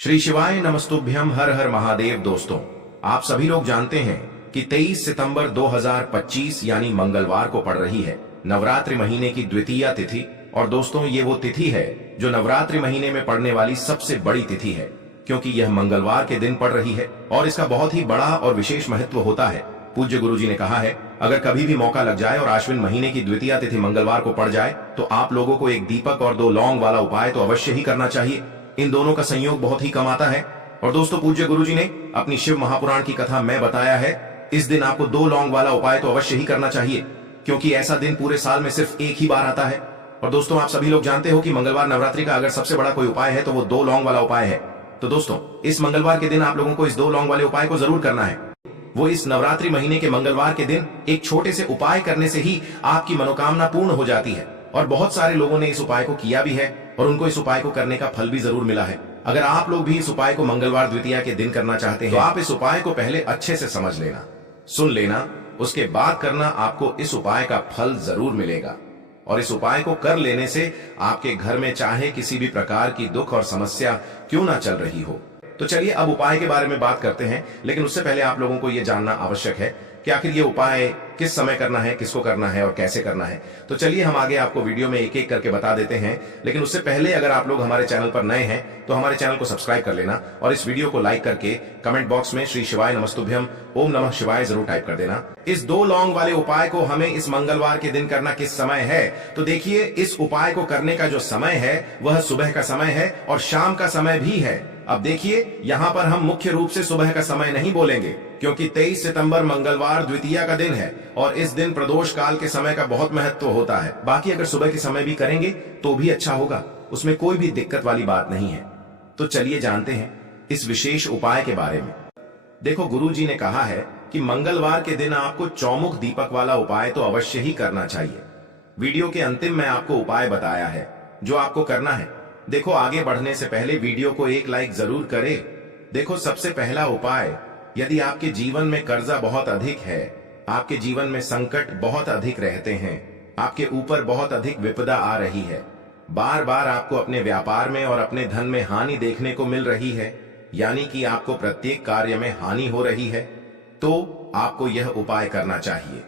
श्री शिवाय नमस्तुभ्यम। हर हर महादेव। दोस्तों, आप सभी लोग जानते हैं कि 23 सितंबर 2025 यानी मंगलवार को पड़ रही है नवरात्रि महीने की द्वितीय तिथि। और दोस्तों, ये वो तिथि है जो नवरात्रि महीने में पड़ने वाली सबसे बड़ी तिथि है, क्योंकि यह मंगलवार के दिन पड़ रही है और इसका बहुत ही बड़ा और विशेष महत्व होता है। पूज्य गुरुजी ने कहा है, अगर कभी भी मौका लग जाए और आश्विन महीने की द्वितीय तिथि मंगलवार को पड़ जाए तो आप लोगों को एक दीपक और 2 लौंग वाला उपाय तो अवश्य ही करना चाहिए। इन दोनों का संयोग बहुत ही कम आता है। और दोस्तों, पूज्य गुरुजी ने अपनी शिव महापुराण की कथा में बताया है, इस दिन आपको 2 लौंग वाला उपाय तो अवश्य ही करना चाहिए, क्योंकि ऐसा दिन पूरे साल में सिर्फ एक ही बार आता है। और दोस्तों, आप सभी लोग जानते हो कि मंगलवार नवरात्रि का अगर सबसे बड़ा कोई उपाय है तो वो 2 लौंग वाला उपाय है। तो दोस्तों, इस मंगलवार के दिन आप लोगों को इस 2 लौंग वाले उपाय को जरूर करना है। वो इस नवरात्रि महीने के मंगलवार के दिन एक छोटे से उपाय करने से ही आपकी मनोकामना पूर्ण हो जाती है। और बहुत सारे लोगों ने इस उपाय को किया भी है और उनको इस उपाय को करने का फल भी जरूर मिला है। अगर आप लोग भी इस उपाय को मंगलवार द्वितीया के दिन करना चाहते हैं तो आप इस उपाय को पहले अच्छे से समझ लेना, सुन लेना, उसके बाद करना। आपको इस उपाय का फल जरूर मिलेगा। और इस उपाय को कर लेने से आपके घर में चाहे किसी भी प्रकार की दुख और समस्या क्यों ना चल रही हो। तो चलिए अब उपाय के बारे में बात करते हैं, लेकिन उससे पहले आप लोगों को यह जानना आवश्यक है कि आखिर ये उपाय किस समय करना है, किसको करना है और कैसे करना है। तो चलिए हम आगे आपको वीडियो में एक एक करके बता देते हैं। लेकिन उससे पहले अगर आप लोग हमारे चैनल पर नए हैं तो हमारे चैनल को सब्सक्राइब कर लेना और इस वीडियो को लाइक करके कमेंट बॉक्स में श्री शिवाय नमस्तुभ्यम ओम नमः शिवाय जरूर टाइप कर देना। इस 2 लौंग वाले उपाय को हमें इस मंगलवार के दिन करना किस समय है, तो देखिए, इस उपाय को करने का जो समय है वह सुबह का समय है और शाम का समय भी है। अब देखिए, यहाँ पर हम मुख्य रूप से सुबह का समय नहीं बोलेंगे, क्योंकि 23 सितंबर मंगलवार द्वितीया का दिन है और इस दिन प्रदोष काल के समय का बहुत महत्व होता है। बाकी अगर सुबह के समय भी करेंगे तो भी अच्छा होगा, उसमें कोई भी दिक्कत वाली बात नहीं है। तो चलिए जानते हैं इस विशेष उपाय के बारे में। देखो, गुरुजी ने कहा है कि मंगलवार के दिन आपको चौमुख दीपक वाला उपाय तो अवश्य ही करना चाहिए। वीडियो के अंतिम में आपको उपाय बताया है जो आपको करना है। देखो, आगे बढ़ने से पहले वीडियो को एक लाइक जरूर करें। देखो, सबसे पहला उपाय, यदि आपके जीवन में कर्जा बहुत अधिक है, आपके जीवन में संकट बहुत अधिक रहते हैं, आपके ऊपर बहुत अधिक विपदा आ रही है, बार बार आपको अपने व्यापार में और अपने धन में हानि देखने को मिल रही है, यानी कि आपको प्रत्येक कार्य में हानि हो रही है, तो आपको यह उपाय करना चाहिए।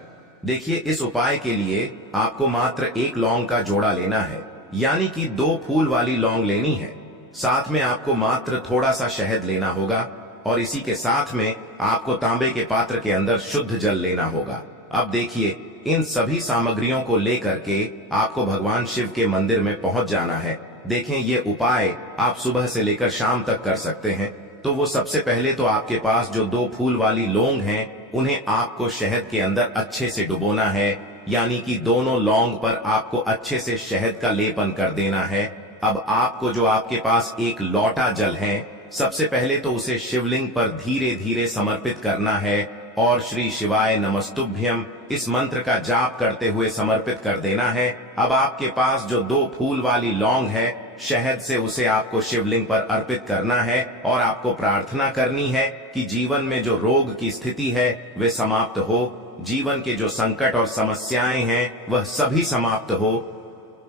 देखिए, इस उपाय के लिए आपको मात्र 1 लौंग का जोड़ा लेना है, यानी कि 2 फूल वाली लौंग लेनी है। साथ में आपको मात्र थोड़ा सा शहद लेना होगा और इसी के साथ में आपको तांबे के पात्र के अंदर शुद्ध जल लेना होगा। अब देखिए, इन सभी सामग्रियों को लेकर के आपको भगवान शिव के मंदिर में पहुंच जाना है। देखें, ये उपाय आप सुबह से लेकर शाम तक कर सकते हैं। तो वो सबसे पहले तो आपके पास जो 2 फूल वाली लौंग हैं, उन्हें आपको शहद के अंदर अच्छे से डुबोना है, यानी कि दोनों लौंग पर आपको अच्छे से शहद का लेपन कर देना है। अब आपको जो आपके पास एक लोटा जल है, सबसे पहले तो उसे शिवलिंग पर धीरे धीरे समर्पित करना है और श्री शिवाय नमस्तुभ्यम इस मंत्र का जाप करते हुए समर्पित कर देना है। अब आपके पास जो 2 फूल वाली लौंग है, शहद से उसे आपको शिवलिंग पर अर्पित करना है और आपको प्रार्थना करनी है कि जीवन में जो रोग की स्थिति है वे समाप्त हो, जीवन के जो संकट और समस्याएं हैं वह सभी समाप्त हो,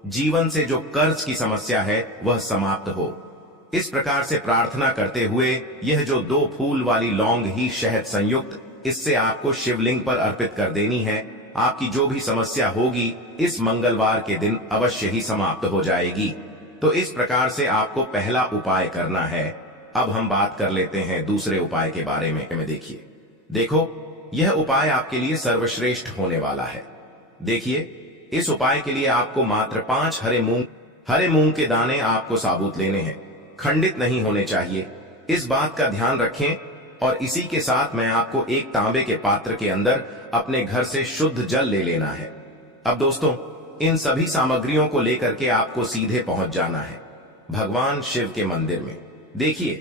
जीवन से जो कर्ज की समस्या है वह समाप्त हो। इस प्रकार से प्रार्थना करते हुए यह जो 2 फूल वाली लौंग ही शहद संयुक्त, इससे आपको शिवलिंग पर अर्पित कर देनी है। आपकी जो भी समस्या होगी इस मंगलवार के दिन अवश्य ही समाप्त हो जाएगी। तो इस प्रकार से आपको पहला उपाय करना है। अब हम बात कर लेते हैं दूसरे उपाय के बारे में। देखिए, देखो, यह उपाय आपके लिए सर्वश्रेष्ठ होने वाला है। देखिए, इस उपाय के लिए आपको मात्र 5 हरे मूंग के दाने आपको साबुत लेने हैं, खंडित नहीं होने चाहिए। इस बात का ध्यान रखें। और इसी के साथ मैं आपको एक तांबे के पात्र के अंदर अपने घर से शुद्ध जल ले लेना है। अब दोस्तों, इन सभी सामग्रियों को लेकर के आपको सीधे पहुंच जाना है भगवान शिव के मंदिर में। देखिए,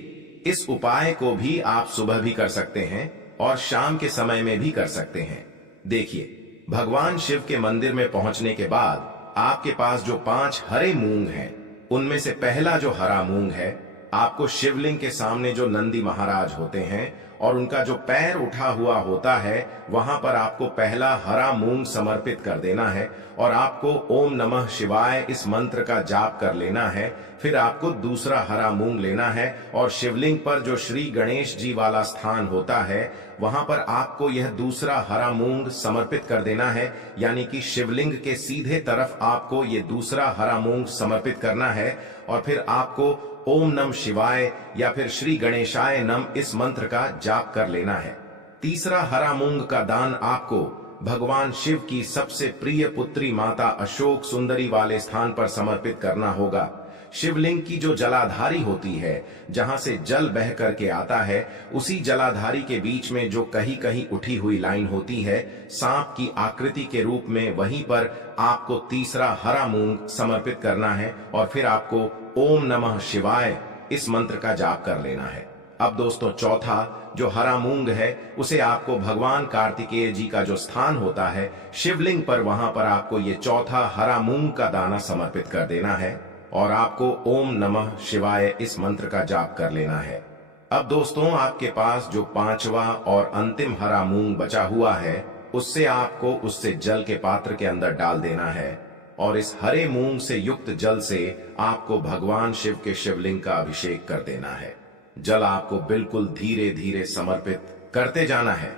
इस उपाय को भी आप सुबह भी कर सकते हैं और शाम के समय में भी कर सकते हैं। देखिए, भगवान शिव के मंदिर में पहुंचने के बाद आपके पास जो 5 हरे मूंग हैं, उनमें से पहला जो हरा मूंग है आपको शिवलिंग के सामने जो नंदी महाराज होते हैं और उनका जो पैर उठा हुआ होता है, वहां पर आपको पहला हरा मूंग समर्पित कर देना है और आपको ओम नमः शिवाय इस मंत्र का जाप कर लेना है। फिर आपको दूसरा हरा मूंग लेना है और शिवलिंग पर जो श्री गणेश जी वाला स्थान होता है, वहां पर आपको यह दूसरा हरा मूंग समर्पित कर देना है। यानी कि शिवलिंग के सीधे तरफ आपको ये दूसरा हरा मूंग समर्पित करना है और फिर आपको ओम नम शिवाय या फिर श्री गणेशाय नम इस मंत्र का जाप कर लेना है। तीसरा हरा मूंग का दान आपको भगवान शिव की सबसे प्रिय पुत्री माता अशोक सुंदरी वाले स्थान पर समर्पित करना होगा। शिवलिंग की जो जलाधारी होती है, जहां से जल बह करके आता है, उसी जलाधारी के बीच में जो कहीं कहीं उठी हुई लाइन होती है सांप की आकृति के रूप में, वहीं पर आपको तीसरा हरा मूंग समर्पित करना है और फिर आपको ओम नमः शिवाय इस मंत्र का जाप कर लेना है। अब दोस्तों, चौथा जो हरा मूंग है उसे आपको भगवान कार्तिकेय जी का जो स्थान होता है शिवलिंग पर, वहां पर आपको ये चौथा हरा मूंग का दाना समर्पित कर देना है और आपको ओम नमः शिवाय इस मंत्र का जाप कर लेना है। अब दोस्तों, आपके पास जो पांचवा और अंतिम हरा मूंग बचा हुआ है, उससे आपको उससे जल के पात्र के अंदर डाल देना है और इस हरे मूंग से युक्त जल से आपको भगवान शिव के शिवलिंग का अभिषेक कर देना है। जल आपको बिल्कुल धीरे धीरे समर्पित करते जाना है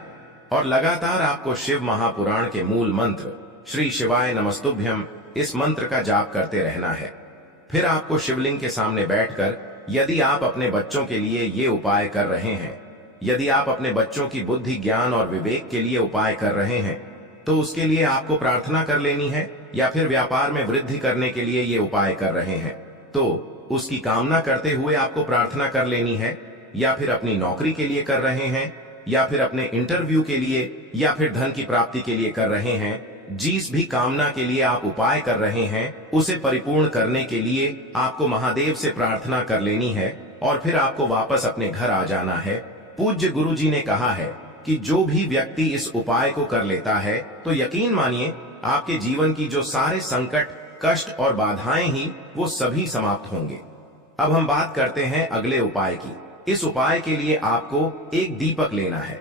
और लगातार आपको शिव महापुराण के मूल मंत्र श्री शिवाय नमस्तुभ्यम इस मंत्र का जाप करते रहना है। फिर आपको शिवलिंग के सामने बैठकर, यदि आप अपने बच्चों के लिए ये उपाय कर रहे हैं, यदि आप अपने बच्चों की बुद्धि ज्ञान और विवेक के लिए उपाय कर रहे हैं, तो उसके लिए आपको प्रार्थना कर लेनी है। या फिर व्यापार में वृद्धि करने के लिए ये उपाय कर रहे हैं तो उसकी कामना करते हुए आपको प्रार्थना कर लेनी है। या फिर अपनी नौकरी के लिए कर रहे हैं, या फिर अपने इंटरव्यू के लिए, या फिर धन की प्राप्ति के लिए कर रहे हैं, जिस भी कामना के लिए आप उपाय कर रहे हैं उसे परिपूर्ण करने के लिए आपको महादेव से प्रार्थना कर लेनी है और फिर आपको वापस अपने घर आ जाना है। पूज्य गुरु जी ने कहा है कि जो भी व्यक्ति इस उपाय को कर लेता है तो यकीन मानिए आपके जीवन की जो सारे संकट, कष्ट और बाधाएं ही वो सभी समाप्त होंगे। अब हम बात करते हैं अगले उपाय की। इस उपाय के लिए आपको एक दीपक लेना है।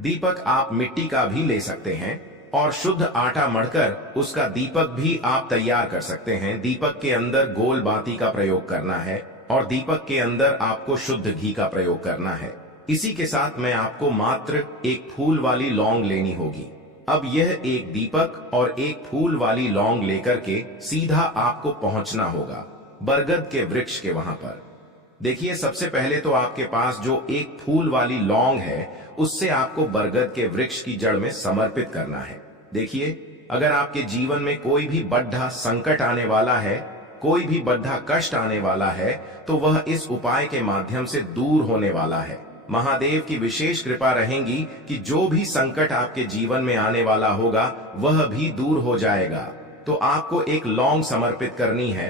दीपक आप मिट्टी का भी ले सकते हैं और शुद्ध आटा मढ़कर उसका दीपक भी आप तैयार कर सकते हैं। दीपक के अंदर गोल बाती का प्रयोग करना है और दीपक के अंदर आपको शुद्ध घी का प्रयोग करना है। इसी के साथ में आपको मात्र एक फूल वाली लौंग लेनी होगी। अब यह एक दीपक और एक फूल वाली लौंग लेकर के सीधा आपको पहुंचना होगा बरगद के वृक्ष के वहां पर। देखिए, सबसे पहले तो आपके पास जो एक फूल वाली लौंग है उससे आपको बरगद के वृक्ष की जड़ में समर्पित करना है। देखिए, अगर आपके जीवन में कोई भी बड़ा संकट आने वाला है, कोई भी बड़ा कष्ट आने वाला है, तो वह इस उपाय के माध्यम से दूर होने वाला है। महादेव की विशेष कृपा रहेगी कि जो भी संकट आपके जीवन में आने वाला होगा वह भी दूर हो जाएगा। तो आपको एक लौंग समर्पित करनी है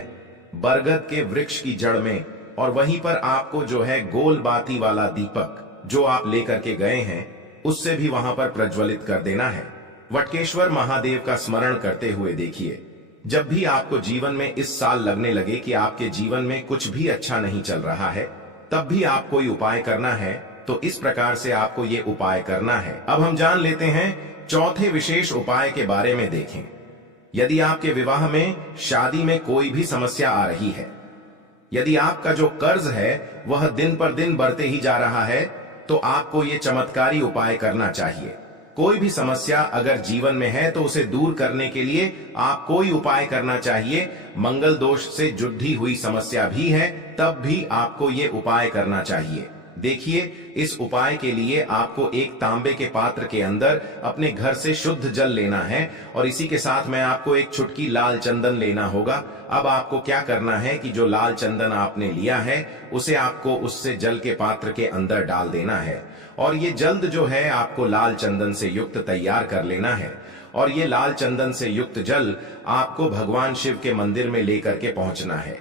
बरगद के वृक्ष की जड़ में और वहीं पर आपको जो है गोल बाती वाला दीपक जो आप लेकर के गए हैं उससे भी वहां पर प्रज्वलित कर देना है। वटकेश्वर महादेव का स्मरण करते हुए देखिए, जब भी आपको जीवन में इस साल लगने लगे कि आपके जीवन में कुछ भी अच्छा नहीं चल रहा है, तब भी आप कोई उपाय करना है तो इस प्रकार से आपको ये उपाय करना है। अब हम जान लेते हैं चौथे विशेष उपाय के बारे में। देखें, यदि आपके विवाह में, शादी में कोई भी समस्या आ रही है, यदि आपका जो कर्ज है वह दिन पर दिन बढ़ते ही जा रहा है, तो आपको ये चमत्कारी उपाय करना चाहिए। कोई भी समस्या अगर जीवन में है तो उसे दूर करने के लिए आप कोई उपाय करना चाहिए। मंगल दोष से जुड़ी हुई समस्या भी है तब भी आपको ये उपाय करना चाहिए। देखिए, इस उपाय के लिए आपको एक तांबे के पात्र के अंदर अपने घर से शुद्ध जल लेना है और इसी के साथ में आपको एक चुटकी लाल चंदन लेना होगा। अब आपको क्या करना है कि जो लाल चंदन आपने लिया है उसे आपको उससे जल के पात्र के अंदर डाल देना है और ये जल्द जो है आपको लाल चंदन से युक्त तैयार कर लेना है और ये लाल चंदन से युक्त जल आपको भगवान शिव के मंदिर में लेकर के पहुंचना है।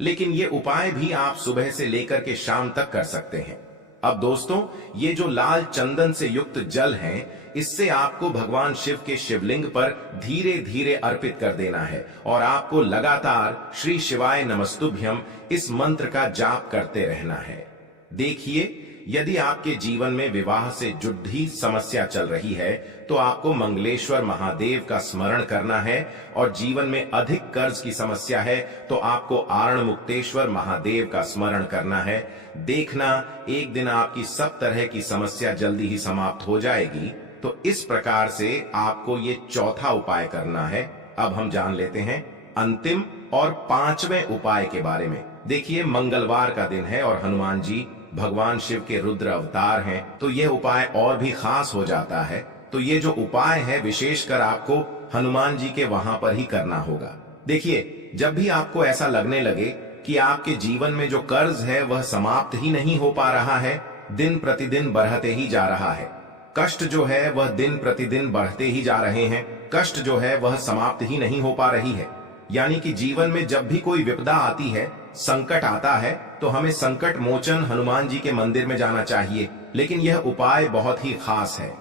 लेकिन ये उपाय भी आप सुबह से लेकर के शाम तक कर सकते हैं। अब दोस्तों, ये जो लाल चंदन से युक्त जल है, इससे आपको भगवान शिव के शिवलिंग पर धीरे धीरे अर्पित कर देना है और आपको लगातार श्री शिवाय नमस्तुभ्यम इस मंत्र का जाप करते रहना है। देखिए, यदि आपके जीवन में विवाह से जुड़ी समस्या चल रही है तो आपको मंगलेश्वर महादेव का स्मरण करना है, और जीवन में अधिक कर्ज की समस्या है तो आपको आरण मुक्तेश्वर महादेव का स्मरण करना है। देखना, एक दिन आपकी सब तरह की समस्या जल्दी ही समाप्त हो जाएगी। तो इस प्रकार से आपको ये चौथा उपाय करना है। अब हम जान लेते हैं अंतिम और पांचवें उपाय के बारे में। देखिए, मंगलवार का दिन है और हनुमान जी भगवान शिव के रुद्र अवतार हैं, तो यह उपाय और भी खास हो जाता है। तो ये जो उपाय है, विशेषकर आपको हनुमान जी के वहां पर ही करना होगा। देखिए, जब भी आपको ऐसा लगने लगे कि आपके जीवन में जो कर्ज है वह समाप्त ही नहीं हो पा रहा है, दिन प्रतिदिन बढ़ते ही जा रहा है, कष्ट जो है वह दिन प्रतिदिन बढ़ते ही जा रहे हैं, कष्ट जो है वह समाप्त ही नहीं हो पा रही है, यानी कि जीवन में जब भी कोई विपदा आती है, संकट आता है, तो हमें संकट मोचन हनुमान जी के मंदिर में जाना चाहिए। लेकिन यह उपाय बहुत ही खास है।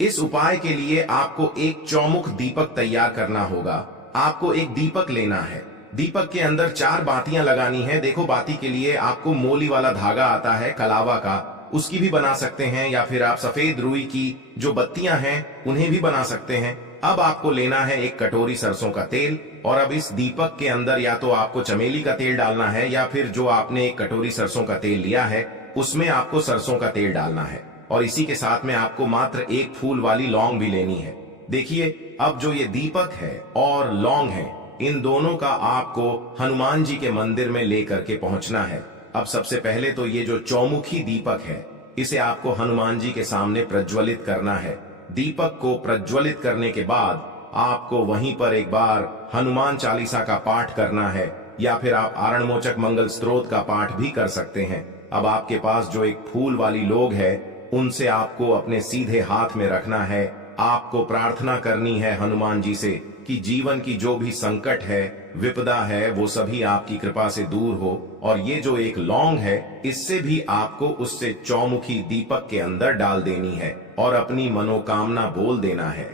इस उपाय के लिए आपको एक चौमुख दीपक तैयार करना होगा। आपको एक दीपक लेना है, दीपक के अंदर 4 बातियां लगानी है। देखो, बाती के लिए आपको मोली वाला धागा आता है कलावा का, उसकी भी बना सकते हैं, या फिर आप सफेद रुई की जो बत्तियां हैं उन्हें भी बना सकते हैं। अब आपको लेना है एक कटोरी सरसों का तेल, और अब इस दीपक के अंदर या तो आपको चमेली का तेल डालना है, या फिर जो आपने एक कटोरी सरसों का तेल लिया है उसमें आपको सरसों का तेल डालना है, और इसी के साथ में आपको मात्र एक फूल वाली लौंग भी लेनी है। देखिए, अब जो ये दीपक है और लौंग है, इन दोनों का आपको हनुमान जी के मंदिर में लेकर के पहुंचना है। अब सबसे पहले तो ये जो चौमुखी दीपक है, इसे आपको हनुमान जी के सामने प्रज्वलित करना है। दीपक को प्रज्वलित करने के बाद आपको वहीं पर एक बार हनुमान चालीसा का पाठ करना है, या फिर आप आरणमोचक मंगल स्तोत्र का पाठ भी कर सकते हैं। अब आपके पास जो एक फूल वाली लोग है, उनसे आपको अपने सीधे हाथ में रखना है। आपको प्रार्थना करनी है हनुमान जी से कि जीवन की जो भी संकट है, विपदा है, वो सभी आपकी कृपा से दूर हो। और ये जो एक लौंग है, इससे भी आपको उससे चौमुखी दीपक के अंदर डाल देनी है और अपनी मनोकामना बोल देना है।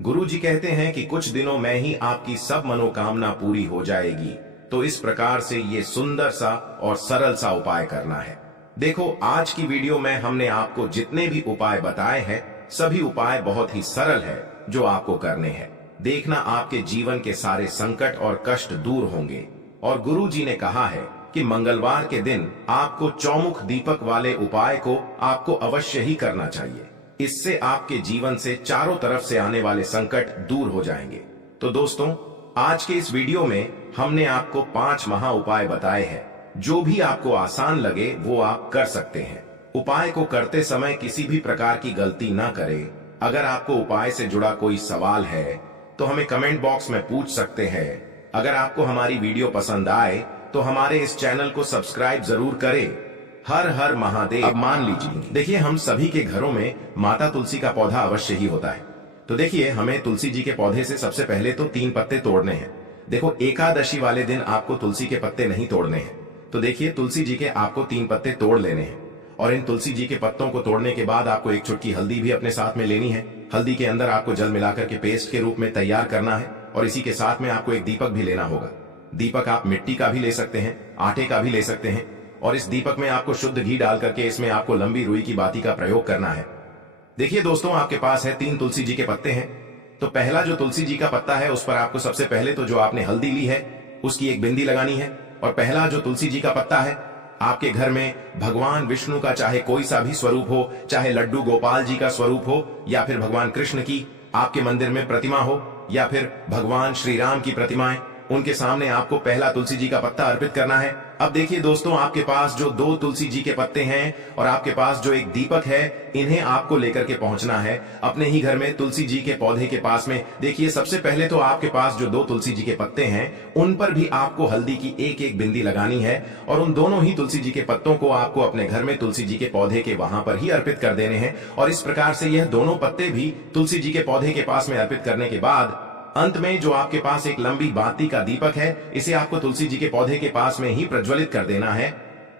गुरु जी कहते हैं कि कुछ दिनों में ही आपकी सब मनोकामना पूरी हो जाएगी। तो इस प्रकार से ये सुंदर सा और सरल सा उपाय करना है। देखो, आज की वीडियो में हमने आपको जितने भी उपाय बताए हैं, सभी उपाय बहुत ही सरल है जो आपको करने हैं। देखना, आपके जीवन के सारे संकट और कष्ट दूर होंगे। और गुरु जी ने कहा है कि मंगलवार के दिन आपको चौमुख दीपक वाले उपाय को आपको अवश्य ही करना चाहिए। इससे आपके जीवन से चारों तरफ से आने वाले संकट दूर हो जाएंगे। तो दोस्तों, आज के इस वीडियो में हमने आपको 5 महा उपाय बताए हैं। जो भी आपको आसान लगे वो आप कर सकते हैं। उपाय को करते समय किसी भी प्रकार की गलती ना करें। अगर आपको उपाय से जुड़ा कोई सवाल है तो हमें कमेंट बॉक्स में पूछ सकते हैं। अगर आपको हमारी वीडियो पसंद आए तो हमारे इस चैनल को सब्सक्राइब जरूर करें। हर हर महादेव। अब मान लीजिए, देखिए, हम सभी के घरों में माता तुलसी का पौधा अवश्य ही होता है। तो देखिए, हमें तुलसी जी के पौधे से सबसे पहले तो 3 पत्ते तोड़ने हैं। देखो, एकादशी वाले दिन आपको तुलसी के पत्ते नहीं तोड़ने हैं। तो देखिए, तुलसी जी के आपको 3 पत्ते तोड़ लेने हैं, और इन तुलसी जी के पत्तों को तोड़ने के बाद आपको एक चुटकी हल्दी भी अपने साथ में लेनी है। हल्दी के अंदर आपको जल मिलाकर के पेस्ट के रूप में तैयार करना है, और इसी के साथ में आपको एक दीपक भी लेना होगा। दीपक आप मिट्टी का भी ले सकते हैं, आटे का भी ले सकते हैं, और इस दीपक में आपको शुद्ध घी डाल करके इसमें आपको लंबी रुई की बाती का प्रयोग करना है। देखिए दोस्तों, आपके पास है 3 तुलसी जी के पत्ते हैं। तो पहला जो तुलसी जी का पत्ता है, उस पर आपको सबसे पहले तो जो आपने हल्दी ली है उसकी एक बिंदी लगानी है। और पहला जो तुलसी जी का पत्ता है, आपके घर में भगवान विष्णु का चाहे कोई सा भी स्वरूप हो, चाहे लड्डू गोपाल जी का स्वरूप हो, या फिर भगवान कृष्ण की आपके मंदिर में प्रतिमा हो, या फिर भगवान श्री राम की प्रतिमाएं, उनके सामने आपको पहला तुलसी जी का पत्ता अर्पित करना है। अब देखिए दोस्तों, आपके पास जो 2 तुलसी जी के पत्ते हैं और आपके पास जो एक दीपक है, इन्हें आपको लेकर के पहुंचना है अपने ही घर में तुलसी जी के पौधे के पास में। देखिए, सबसे पहले तो आपके पास जो 2 तुलसी जी के पत्ते हैं, उन पर भी आपको हल्दी की एक बिंदी लगानी है, और उन दोनों ही तुलसी जी के पत्तों को आपको अपने घर में तुलसी जी के पौधे के वहां पर ही अर्पित कर देने हैं। और इस प्रकार से यह दोनों पत्ते भी तुलसी जी के पौधे के पास में अर्पित करने के बाद अंत में जो आपके पास एक लंबी बाती का दीपक है, इसे आपको तुलसी जी के पौधे के पास में ही प्रज्वलित कर देना है।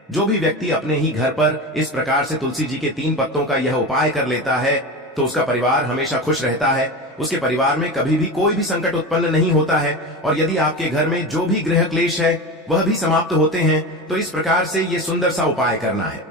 जो भी व्यक्ति अपने ही घर पर इस प्रकार से तुलसी जी के 3 पत्तों का यह उपाय कर लेता है तो उसका परिवार हमेशा खुश रहता है, उसके परिवार में कभी भी कोई भी संकट उत्पन्न नहीं होता है, और यदि आपके घर में जो भी गृह क्लेश है वह भी समाप्त होते हैं। तो इस प्रकार से ये सुंदर सा उपाय करना है।